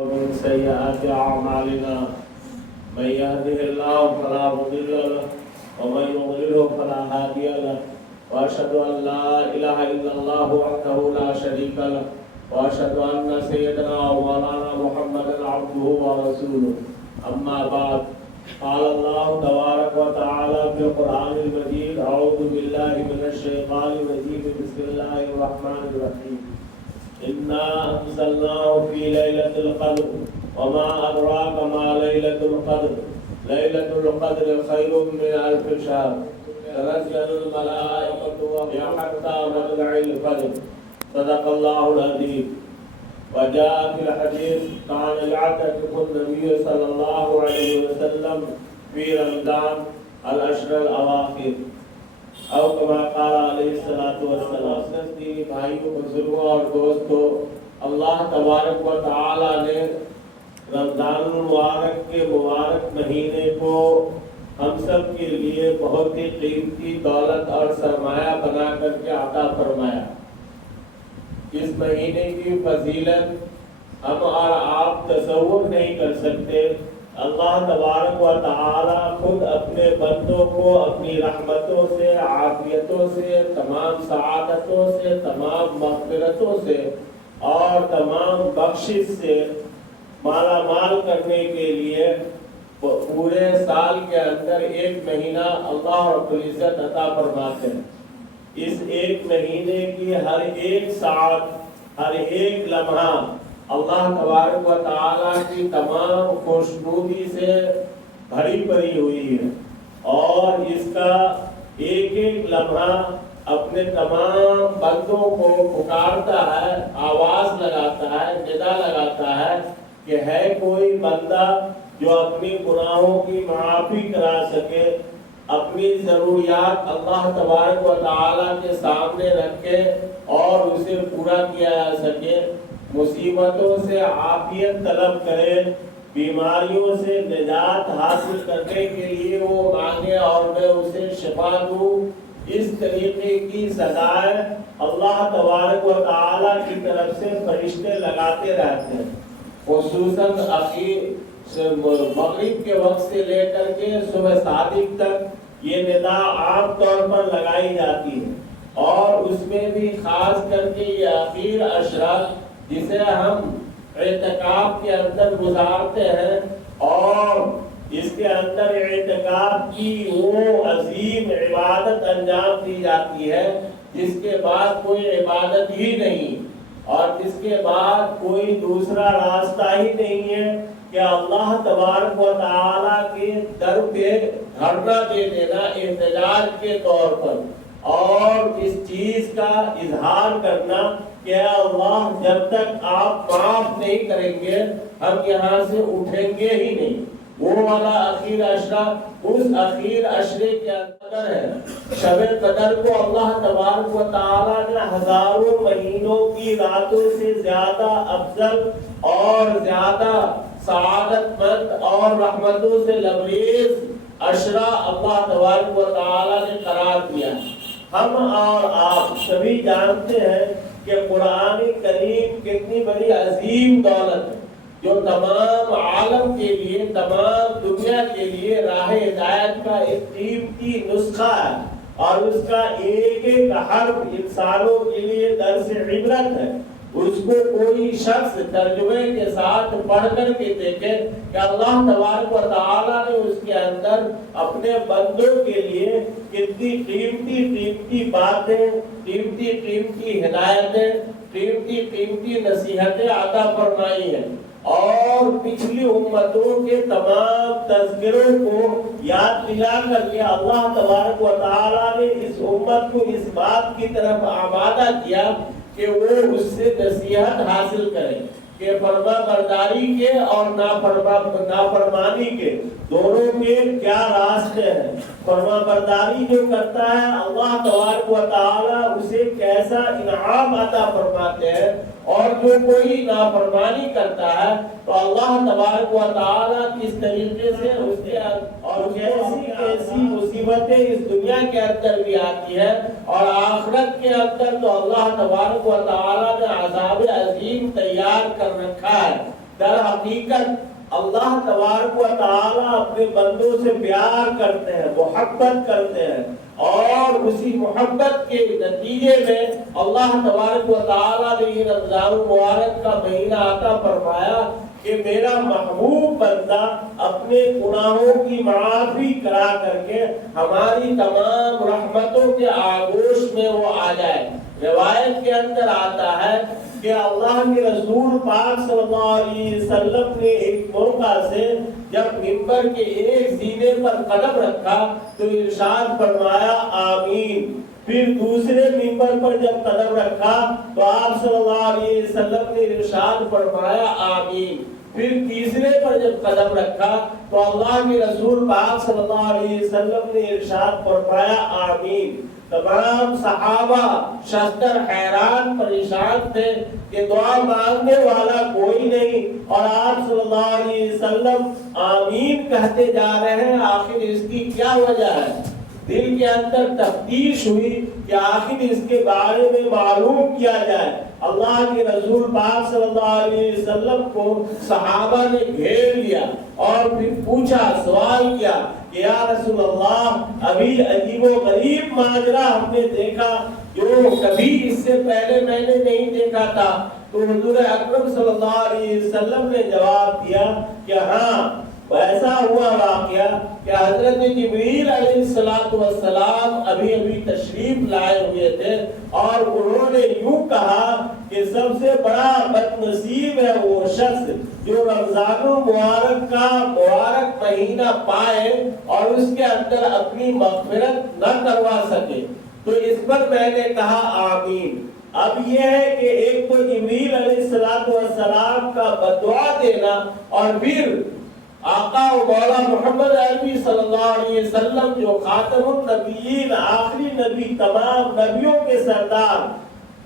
ومن سيئات أعمالنا من يهده الله فلا مضل له ومن يضلله فلا هادي له وأشهد أن لا إله إلا الله وحده لا شريك له وأشهد أن سيدنا ومولانا محمدا عبده ورسوله أما بعد قال الله تبارك وتعالى في القرآن المجيد أعوذ بالله من الشيطان الرجيم بسم الله الرحمن الرحيم إنا أنزلناه في ليلة القدر وما أدراك ما ليلة القدر ليلة القدر خير من ألف شهر تنزل الملائكة حتى مطلع الفجر صدق الله العظيم. وجاء في الحديث كان يعتكف النبي صلى الله عليه وسلم في رمضان الأشهر الأواخر او کما قال علیہ الصلوۃ والسلام. دینی بھائیوں بزرگوں اور دوستوں، اللہ تبارک و تعالی نے رمضان المبارک کے مبارک مہینے کو ہم سب کے لیے بہت ہی قیمتی دولت اور سرمایہ بنا کر کے عطا فرمایا. اس مہینے کی فضیلت ہم اور آپ تصور نہیں کر سکتے. اللہ تبارک و تعالی خود اپنے بندوں کو اپنی رحمتوں سے، عافیتوں سے، تمام سعادتوں سے، تمام مغفرتوں سے اور تمام بخشش سے مالا مال کرنے کے لیے پورے سال کے اندر ایک مہینہ اللہ رب العزت عطا فرماتے ہیں. اس ایک مہینے کی ہر ایک ساعت، ہر ایک لمحہ اللہ تبارک و تعالیٰ کی تمام خوشنودی سے بھری پڑی ہوئی ہے، اور اس کا ایک ایک لمحہ اپنے تمام بندوں کو پکارتا ہے، آواز لگاتا ہے، ندا لگاتا ہے کہ ہے کوئی بندہ جو اپنی گناہوں کی معافی کرا سکے، اپنی ضروریات اللہ تبارک و تعالیٰ کے سامنے رکھے اور اسے پورا کیا جا سکے، مصیبتوں سے عافیت طلب کرے، بیماریوں سے نجات حاصل کرنے کے لیے وہ مانگے اور میں اسے شفا دوں. اس طریقے کی صدائیں اللہ تبارک و تعالیٰ کی طرف سے فرشتے لگاتے رہتے ہیں. خصوصاً مغرب کے وقت سے لے کر کے صبح صادق تک یہ ندا عام طور پر لگائی جاتی ہے، اور اس میں بھی خاص کر کے یہ اخیر عشرہ جسے ہم اعتکاف کے اندر گزارتے ہیں، اور اس کے اندر اعتکاف کی وہ عظیم عبادت انجام دی جاتی ہے جس کے بعد کوئی عبادت ہی نہیں، اور جس کے بعد کوئی دوسرا راستہ ہی نہیں ہے کہ اللہ تبارک و تعالیٰ کے در پہ دھرنا دے دینا احتجاج کے طور پر، اور اس چیز کا اظہار کرنا کہ اللہ جب تک آپ معاف نہیں کریں گے ہم یہاں سے اٹھیں گے ہی نہیں. وہ والا اخیر عشرہ اس اخیر عشرے کے اندر ہے. شب قدر کو اللہ تبارک و تعالیٰ نے ہزاروں مہینوں کی راتوں سے زیادہ افضل اور زیادہ سعادت مند اور رحمتوں سے لبریز عشرہ اللہ تبارک و تعالیٰ نے قرار دیا. ہم اور آپ سبھی جانتے ہیں کہ قرآن کریم کتنی بڑی عظیم دولت ہے جو تمام عالم کے لیے، تمام دنیا کے لیے راہ ہدایت کا ایک قیمتی نسخہ ہے، اور اس کا ایک ایک حرف انسانوں کے لیے درس عبرت ہے. اس کو کوئی شخص ترجمے کے ساتھ پڑھ کر کے دیکھے کہ اللہ تبارک و تعالیٰ نے اس کے اندر اپنے بندوں کے لیے کتنی قیمتی قیمتی باتیں، قیمتی قیمتی ہدایتیں، قیمتی قیمتی نصیحتیں عطا فرمائی ہیں، اور پچھلی امتوں کے تمام تذکروں کو یاد دلا کر کے اللہ تبارک و تعالیٰ نے اس امت کو اس بات کی طرف آمادہ کیا کہ وہ اس سے نصیحت حاصل کریں کہ فرما برداری کے اور نافرمانی کے دونوں کے کیا راستے ہیں. فرما برداری جو کرتا ہے اللہ تبارک و تعالیٰ اسے کیسا انعام عطا فرماتے ہیں، اور جو کوئی نافرمانی کرتا ہے تو اللہ تبارک و تعالیٰ کس طریقے سے اس کے اور کیسی کیسی مصیبتیں اس دنیا کے اندر بھی آتی ہے، اور آخرت کے اندر تو اللہ تبارک و تعالیٰ نے عذاب عظیم تیار کر رکھا ہے. در حقیقت اللہ تبارک و تعالی اپنے بندوں سے پیار کرتے ہیں، محبت کرتے ہیں، اور اسی محبت کے نتیجے میں اللہ تبارک و تعالی نے یہ رمضان المبارک کا مہینہ عطا فرمایا کہ میرا محبوب بندہ اپنے گناہوں کی معافی کرا کر کے ہماری تمام رحمتوں کے آغوش میں وہ آ جائے۔ روایت کے اندر آتا ہے کہ اللہ کے رسول پاک صلی اللہ علیہ وسلم نے ایک موقع سے جب منبر کے ایک زینے پر قدم رکھا تو ارشاد فرمایا آمین۔ پھر دوسرے منبر پر جب قدم رکھا تو آپ صلی اللہ علیہ وسلم نے ارشاد فرمایا آمین۔ پھر تیسرے پر جب قدم رکھا تو اللہ کے رسول پاک صلی اللہ علیہ وسلم نے ارشاد فرمایا آمین۔ تمام صحابہ ششدر حیران پریشان تھے کہ دعا مانگنے والا کوئی نہیں اور آپ صلی اللہ علیہ وسلم آمین کہتے جا رہے ہیں، آخر اس کی کیا وجہ ہے؟ دل کے اندر تفتیش ہوئی کہ آخر اس کے بارے میں معلوم کیا جائے۔ اللہ کے رسول پاک صلی اللہ علیہ وسلم کو صحابہ نے گھیر لیا اور پھر پوچھا، سوال کیا کہ یا رسول اللہ ابھی عجیب و غریب ماجرا ہم نے دیکھا جو کبھی اس سے پہلے میں نے نہیں دیکھا تھا۔ تو حضور اکرم صلی اللہ علیہ وسلم نے جواب دیا کہ ہاں ایسا ہوا واقعہ کہ حضرت جبریل علیہ السلام ابھی تشریف لائے ہوئے تھے اور انہوں نے یوں کہا کہ سب سے بڑا بد نصیب ہے وہ شخص جو رمضان المبارک کا مبارک مہینہ پائے اور اس کے اندر اپنی مغفرت نہ کروا سکے۔ تو اس پر میں نے کہا آمین۔ اب یہ ہے کہ ایک تو جبریل علیہ السلام کا بدعا دینا اور پھر آقا و مولا محمد عربی صلی اللہ علیہ وسلم جو خاتم النبیین، آخری نبی، تمام نبیوں کے سردار،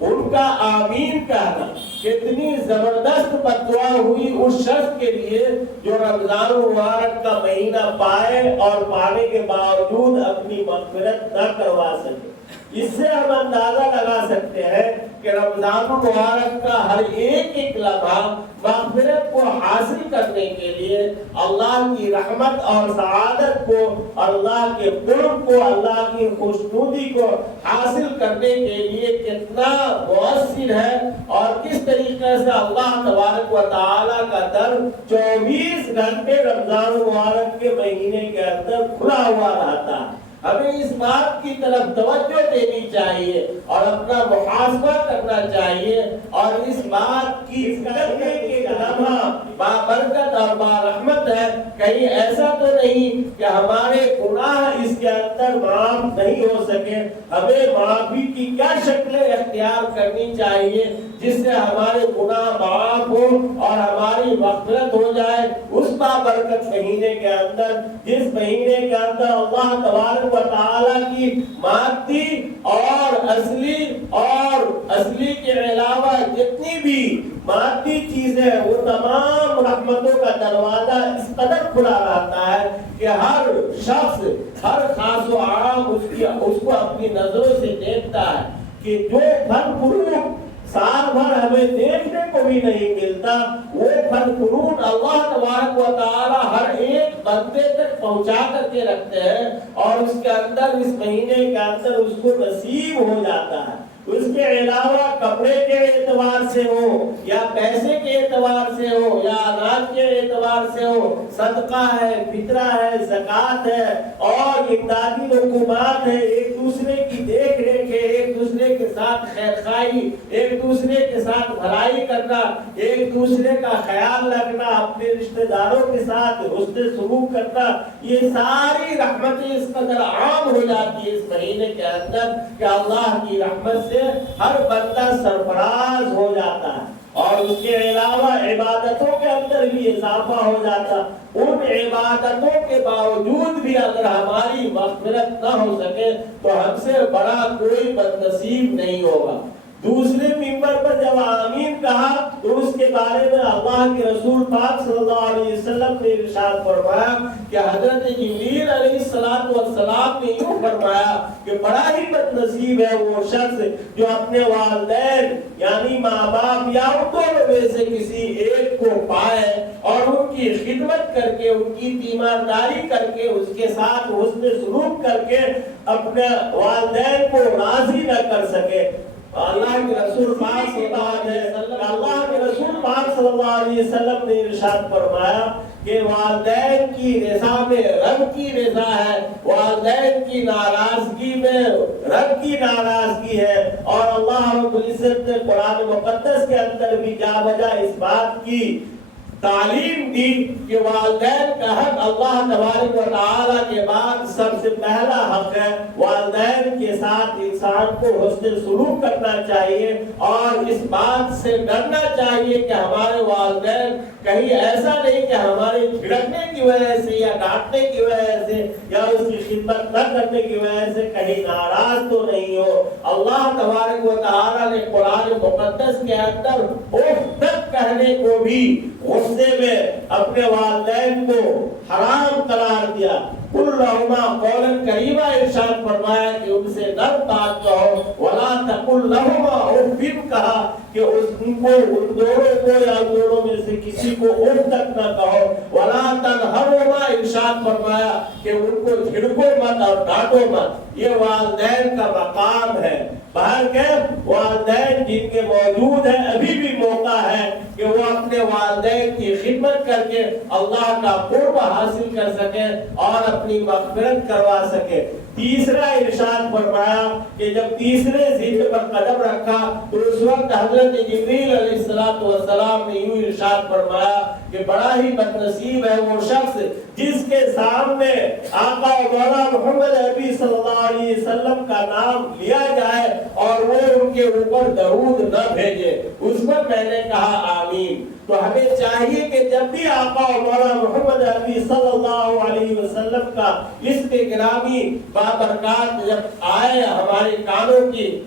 ان کا آمین کہنا کتنی زبردست بددعا ہوئی اس شخص کے لیے جو رمضان المبارک کا مہینہ پائے اور پانے کے باوجود اپنی مغفرت نہ کروا سکے۔ اس سے ہم اندازہ لگا سکتے ہیں کہ رمضان المبارک کا ہر ایک لمحہ مغفرت کو حاصل کرنے کے لیے اللہ کی رحمت اور سعادت کو، اللہ کے قرب کو، اللہ کی خوشنودی کو حاصل کرنے کے لیے کتنا مؤثر ہے اور کس طریقے سے اللہ تبارک و تعالی کا در 24 گھنٹے رمضان المبارک کے مہینے کے اندر کھلا ہوا رہتا ہے۔ ہمیں اس بات کی طرف توجہ دینی چاہیے اور اپنا محاسبہ کرنا چاہیے اور اس بات کی قدر کہ لمحہ بابرکت اور برحمت ہے، کہیں ایسا تو نہیں کہ ہمارے گناہ اس کے اندر معاف نہیں ہو سکے۔ ہمیں معافی کی کیا شکلیں اختیار کرنی چاہیے جس سے ہمارے گناہ معاف ہو اور ہماری مغفرت ہو جائے اس بابرکت مہینے کے اندر، جس مہینے کے اندر اللہ تبارک و تعالی کی مادی اور اصلی کے علاوہ جتنی بھی مادی چیزیں وہ تمام رحمتوں کا دروازہ اس قدر کھلا رہتا ہے کہ ہر شخص، ہر خاص و عام اس کو اپنی نظروں سے دیکھتا ہے کہ جو پھل فروٹ سال بھر ہمیں دیکھنے کو بھی نہیں ملتا، وہ پھل فروٹ اللہ تبارک و تعالی ہر ایک بندے تک پہنچا کر کے رکھتے ہیں اور اس کے اندر اس مہینے کے اندر اس کو نصیب ہو جاتا ہے۔ اس کے علاوہ کپڑے کے اعتبار سے ہو یا پیسے کے اعتبار سے ہو یا اناج کے اعتبار سے ہو، صدقہ ہے، فطرہ ہے، زکوٰۃ ہے اور امدادی رقومات ہے، ایک دوسرے کی دیکھ ریکھ ہے، ایک دوسرے کے ساتھ خیر خواہی، ایک دوسرے کے ساتھ بھلائی کرنا، ایک دوسرے کا خیال رکھنا، اپنے رشتہ داروں کے ساتھ حسن سلوک کرنا، یہ ساری رحمتیں اس قدر عام ہو جاتی ہے اس مہینے کے اندر کہ اللہ کی رحمت سے ہر بندہ سرفراز ہو جاتا ہے اور اس کے علاوہ عبادتوں کے اندر بھی اضافہ ہو جاتا۔ ان عبادتوں کے باوجود بھی اگر ہماری مغفرت نہ ہو سکے تو ہم سے بڑا کوئی بد نصیب نہیں ہوگا۔ دوسرے منبر پر جب آمین کہا تو اس کے بارے میں اللہ کے رسول پاک صلی اللہ علیہ وسلم نے ارشاد فرمایا کہ حضرت جبریل علیہ السلام نے یوں فرمایا کہ بڑا ہی بد نصیب ہے وہ شخص جو اپنے والدین یعنی ماں باپ یا ان دونوں میں سے کسی ایک کو پائے اور ان کی خدمت کر کے ان کی تیمارداری کر کے اس کے ساتھ حسن سلوک کر کے اپنے والدین کو راضی نہ کر سکے۔ اللہ کے رسول پاک صلی اللہ علیہ وسلم نے ارشاد فرمایا کہ والدین کی رضا میں رب کی رضا ہے، والدین کی ناراضگی میں رب کی ناراضگی ہے۔ اور اللہ رب العزت نے قرآن مقدس کے اندر بھی جا بجا اس بات کی تعلیم دی کہ والدین کا حق اللہ تبارک و تعالیٰ کے بعد سب سے پہلا حق ہے۔ والدین کے ساتھ انسان کو حسن سلوک کرنا چاہیے اور اس بات سے ڈرنا چاہیے کہ ہمارے والدین کہیں ایسا نہیں کہ ہمارے جھڑکنے کی وجہ سے یا ڈانٹنے کی وجہ سے یا اس کی خدمت نہ کرنے کی وجہ سے کہیں ناراض تو نہیں ہو۔ اللہ تبارک و تعالیٰ نے قرآن مقدس کے اندر اوف تک کہنے کو بھی غصے میں اپنے والدین کو حرام قرار دیا۔ قُلْ لَهُمَا قَوْلًا كَرِيمًا ارشاد فرمایا کہ ان سے نرم بات کہو، وَلَا تَقُلْ لَهُمَا اُفٍّ کہا کہ ان دونوں کو یا دونوں میں سے کسی کو اف تک نہ کہو، وَلَا تَنْهَرْهُمَا ارشاد فرمایا کہ ان کو جھڑکو مت اور ڈانٹو مت۔ یہ والدین کا مقام ہے۔ باہر کے والدین جن کے موجود ہیں ابھی بھی موقع ہے کہ وہ اپنے والدین کی خدمت کر کے اللہ کا قرب حاصل کر سکے اور اپنی مغفرت کروا سکے۔ تیسرا ارشاد فرمایا کہ جب تیسرے ذکر پر قدم رکھا تو اس وقت حضرت جبریل علیہ السلام نے یوں ارشاد فرمایا کہ بڑا ہی بد نصیب ہے وہ شخص جس کے سامنے آقا مولا محمد عربی صلی اللہ علیہ وسلم کا نام لیا جائے اور وہ ان کے اوپر درود نہ بھیجے۔ اس پر میں نے کہا آمین۔ تو ہمیں چاہیے کہ جب بھی آقا مولا محمد عربی صلی اللہ علیہ وسلم کا اسم گرامی بابرکات جب آئے ہمارے کانوں کی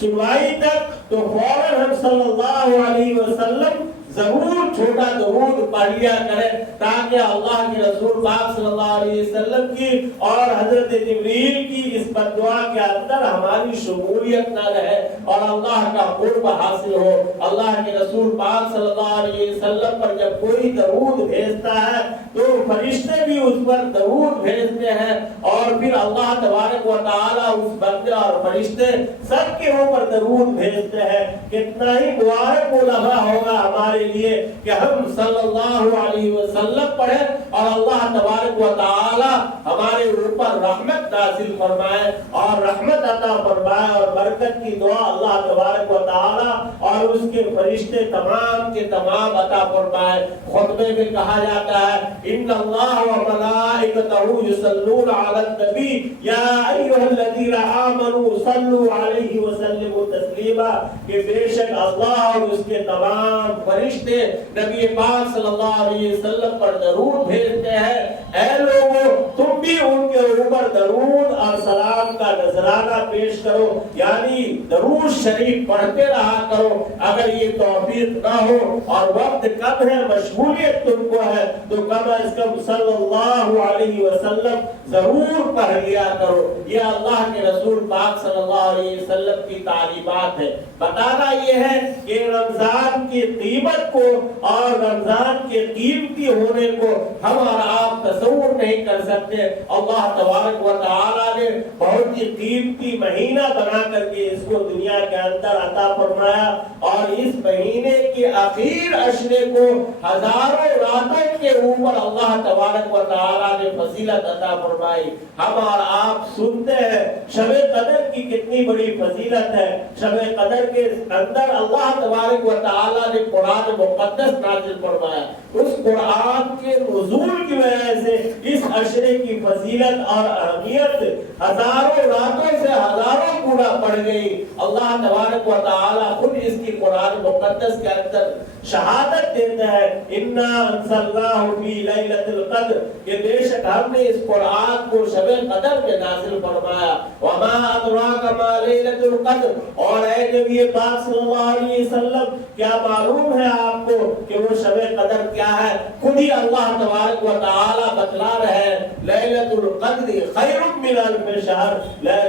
سنوائی تک تو فوراً ہم صلی اللہ علیہ وسلم ضرور چھوٹا درود پڑھ لیا کرے تاکہ اللہ کے رسول پاک صلی اللہ علیہ وسلم کی اور حضرت جبریل کی اس بددعا کے اندر ہماری شمولیت نہ رہے اور اللہ کا قرب حاصل ہو۔ اللہ کے رسول پاک صلی اللہ علیہ وسلم پر جب کوئی درود بھیجتا ہے تو فرشتے بھی اس پر درود بھیجتے ہیں اور پھر اللہ تبارک و تعالیٰ اس بندے اور فرشتے سب کے اوپر درود بھیجتے ہیں۔ کتنا ہی مبارک وہ لمحہ ہوگا ہمارے لیے کہ ہم صلی اللہ علیہ وسلم پڑھیں اور اللہ تبارک و تعالی ہمارے اوپر رحمت نازل فرمائے اور رحمت عطا فرمائے اور برکت کی دعا اللہ تبارک و تعالی اور اس کے فرشتے تمام کے تمام عطا فرمائے۔ خطبے میں کہا جاتا ہے ان اللہ و ملائکتہ یصلون علی النبی یا ایھا الذین آمنوا صلوا علیہ وسلموا تسلیما کہ بے شک اللہ اور اس کے تمام فرشتے نبی پاک صلی اللہ علیہ وسلم پر درود بھیجتے ہیں۔ اے لوگو تم بھی ان کے اوپر درود اور سلام کا نذرانہ پیش کرو یعنی درود شریف پڑھتے رہا کرو۔ اگر یہ توفیق نہ ہو اور وقت کم ہے مشغولیت تم کو ہے تو کم از کم صلی اللہ علیہ وسلم ضرور پڑھ لیا کرو۔ یہ اللہ کے رسول پاک صلی اللہ علیہ وسلم کی تعلیمات ہے۔ بتانا یہ ہے کہ رمضان کی قیمت کو اور رمضان کے قیمتی ہونے کو ہم اور آپ تصور نہیں کر سکتے۔ اللہ تبارک و تعالی نے بہت ہی قیمتی مہینہ بنا کر کے اس کو دنیا کے اندر عطا فرمایا اور اس مہینے کے آخر عشرے کو ہزاروں راتوں کے اوپر اللہ تبارک و تعالی نے فضیلت عطا فرمائی۔ ہم اور آپ سنتے ہیں شب قدر کی کتنی بڑی فضیلت ہے۔ شب قدر کے اندر اللہ تبارک و تعالی نے قرآن مقدس نازل فرمایا۔ اس قرآن کے نزول کی وجہ سے اس عشرے کی فضیلت اور اہمیت ہزاروں راتوں سے ہزاروں گنا بڑھ گئی۔ اللہ تبارک و تعالی خود اس کی قرآن مقدس کے اندر شہادت دیتا ہے، انا انزلناہ فی لیلۃ القدر، کہ بے شک ہم نے اس قرآن کو شب قدر میں نازل فرمایا۔ وما ادراک ما لیلۃ القدر، اور اے نبی پاک صلی اللہ علیہ وسلم کیا معلوم ہے آپ کو کہ وہ شب قدر کیا ہے؟ خود ہی اللہ تبارک و تعالی بتلا رہے ہیں، لیلۃ القدر خیر من الف شہر،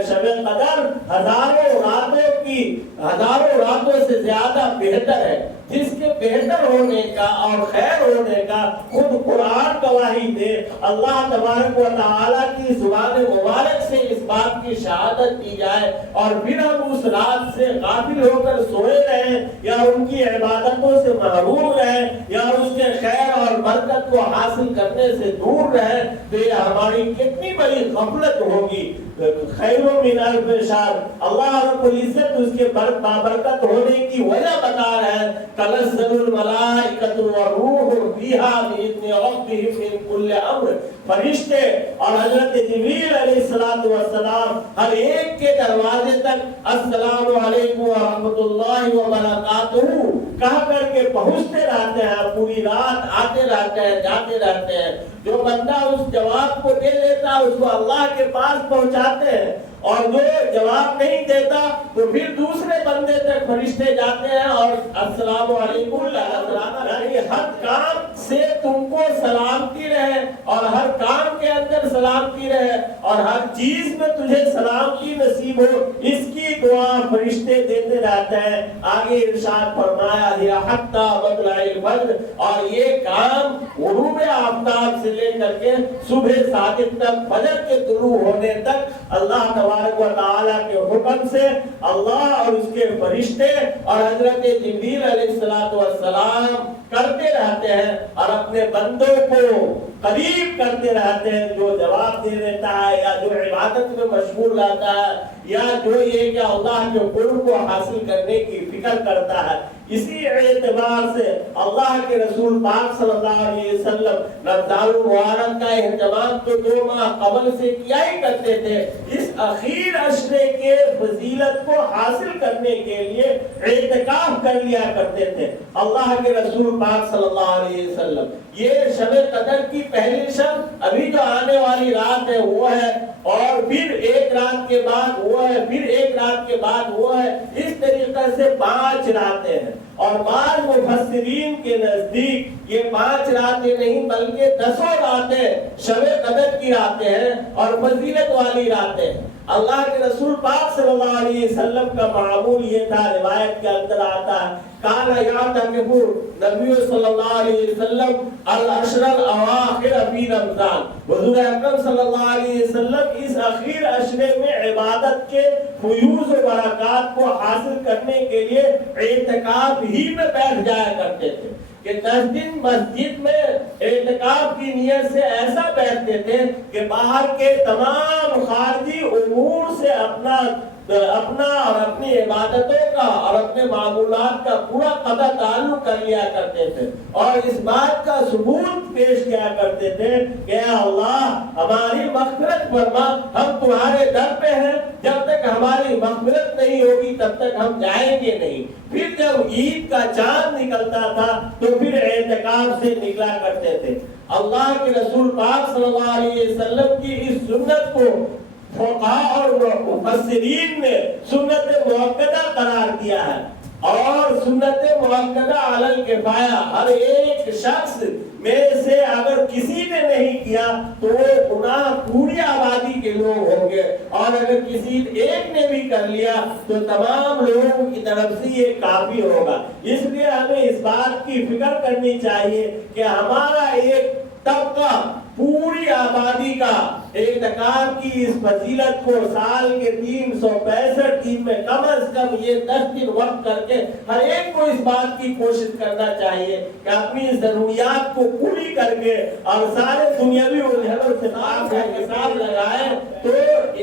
شب قدر ہزاروں راتوں سے زیادہ بہتر ہے۔ جس کے بہتر ہونے کا اور خیر ہونے کا خود قرآن گواہی دے، اللہ تبارک و تعالی کی زبان مبارک سے اس بات کی شہادت دی جائے، اور پھر ہم اس رات سے غافل ہو کر سوئے رہیں یا ان کی عبادتوں سے محروم رہیں یا اس کے خیر اور برکت کو حاصل کرنے سے دور رہیں، تو یہ ہماری کتنی بڑی غفلت ہوگی۔ خیر من الف شہر، اللہ رب العزت اس کے بابرکت ہونے کی وجہ بتا رہے ہیں، تنزل الملائکۃ والروح فیہا بإذن ربہم من کل امر، فرشتے اور حضرت جبریل علیہ السلام ہر ایک کے دروازے تک السلام علیکم ورحمۃ اللہ وبرکاتہ کہہ کر کے پہنچتے رہتے ہیں، پوری رات آتے رہتے ہیں، جاتے رہتے ہیں۔ جو بندہ اس جواب کو دے لیتا اس کو اللہ کے پاس پہنچاتے ہیں، اور جو جواب نہیں دیتا تو پھر دوسرے بندے تک فرشتے جاتے ہیں اور السلام علیکم، یعنی ہر کام سے تم کو سلامتی رہے، اور ہر کام کے اندر سلامتی رہے، اور ہر چیز میں تجھے سلامتی نصیب ہو، اس کی دعا فرشتے دیتے رہتے ہیں۔ آگے ارشاد فرمایا ہے حتی مطلع الفجر، اور یہ کام غروب آفتاب سے لے کر کے صبح صادق تک، فجر کے طلوع ہونے تک اللہ تبارک و تعالیٰ کے حکم سے اللہ اور اس کے فرشتے اور حضرت جبریل علیہ السلام کرتے رہتے ہیں، اور اپنے بندوں کو قریب کرتے رہتے ہیں۔ جو جواب دے دیتا ہے یا جو عبادت میں مشغول رہتا ہے یا جو یہ کہ اللہ کے قرب کو حاصل کرنے کی فکر کرتا ہے، اسی اعتبار سے اللہ کے رسول پاک صلی اللہ علیہ وسلم رمضان المبارک کا اہتمام تو 2 ماہ قبل سے کیا ہی کرتے تھے۔ اس اخیر عشرے کے فضیلت کو حاصل کرنے کے لیے اعتکاف کر لیا کرتے تھے اللہ کے رسول پاک صلی اللہ علیہ وسلم۔ یہ شب قدر کی پہلی شب، ابھی جو آنے والی رات ہے وہ ہے، اور پھر ایک رات کے بعد وہ ہے، پھر ایک رات کے بعد وہ ہے، اس طریقے سے 5 راتیں ہیں۔ اور بعض مفسرین کے نزدیک یہ 5 راتیں نہیں بلکہ 10 راتیں شب قدر کی راتیں ہیں اور فضیلت والی راتیں ہیں۔ اللہ کے رسول پاک صلی اللہ علیہ وسلم کا معمول یہ تھا، روایت کے اندر آتا ہے، کان یعتکف نبی صلی اللہ علیہ وسلم العشر الاواخر فی رمضان، حضور اکرم صلی اللہ علیہ وسلم اس اخیر عشرے میں عبادت کے فیوز و برکات کو حاصل کرنے کے لیے اعتکاف ہی میں بیٹھ جایا کرتے تھے کہ 10 دن مسجد میں اعتکاف کی نیت سے ایسا بیٹھتے تھے کہ باہر کے تمام خارجی امور سے اپنا اور اپنی عبادتوں کا اور اپنے معمولات کا پورا قطع تعلق کر لیا کرتے تھے، اور اس بات کا ثبوت پیش کیا کرتے تھے کہ اے اللہ ہماری مغفرت فرما، ہم تمہارے در پہ ہیں، جب تک ہماری مغفرت نہیں ہوگی تب تک ہم جائیں گے نہیں۔ پھر جب عید کا چاند نکلتا تھا تو پھر اعتکاف سے نکلا کرتے تھے۔ اللہ کے رسول پاک صلی اللہ علیہ وسلم کی اس سنت کو فقہاء اور مفسرین نے سنت مؤکدہ قرار دیا ہے، اور سنت مؤکدہ علی الکفایہ، ہر ایک شخص میں سے اگر کسی نے نہیں کیا تو وہ گناہ پوری آبادی کے لوگ ہوں گے، اور اگر کسی ایک نے بھی کر لیا تو تمام لوگوں کی طرف سے یہ کافی ہوگا۔ اس لیے ہمیں اس بات کی فکر کرنی چاہیے کہ ہمارا ایک طبقہ پوری آبادی کا اعتکاف کی اس فضیلت کو سال کے 365 دن میں کم از کم یہ 10 دن وقت کر کے ہر ایک کو اس بات کی کوشش کرنا چاہیے کہ اپنی ضروریات کو پوری کر کے اور سارے دنیاوی الجھنوں سے حساب لگائیں تو